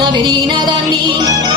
Madonna Verina Dalí.